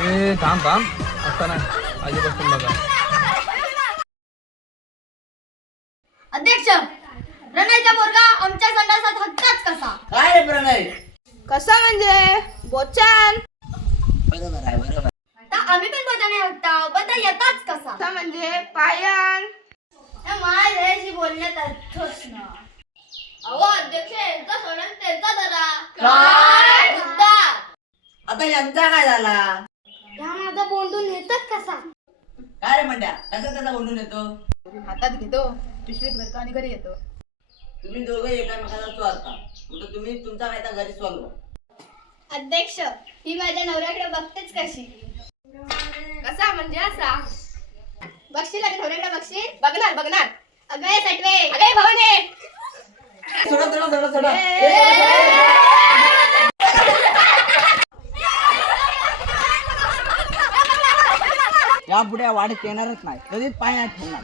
ए थांब थांब आता नाही आधीपासून बघा. अध्यक्ष, प्रणयचा पोरगा आमच्या संडासात हक्काच कसा? काय रे प्रणय? कसा म्हणजे बोचान? बरोबर आहे बरोबर. आता आम्ही पण बोलताना हक्ता बता येताच कसा? कसा म्हणजे पायान? माझ्याशी बोलण्यात अर्थच ना. अहो अध्यक्ष, यांचा सोडून त्यांचा धरा. काय? मुद्दा. आता यांचा काय झाला? ह्या माझा बोंडून येतात कसा? काय रे म्हणत्या कसं कसा बोलून येतो? हातात घेतो, पिशवीत भरतो आणि घरी येतो. तुम्ही दोघं एकामेकाला स्वारता, म्हणजे तुम्ही तुमचा काय घरी स्वागवा. अध्यक्ष, ही माझ्या नवऱ्याकडे बघतेच कशी? कसा म्हणजे असा? बघशील आणि नवऱ्याकडे बघशील? बघणार बघणार. अगं सटवे. अरे भावने. सोडा सोडा सोडा सोडा. या पुढे वाढत येणारच नाही, कधीच पाय नाही ठेवणार.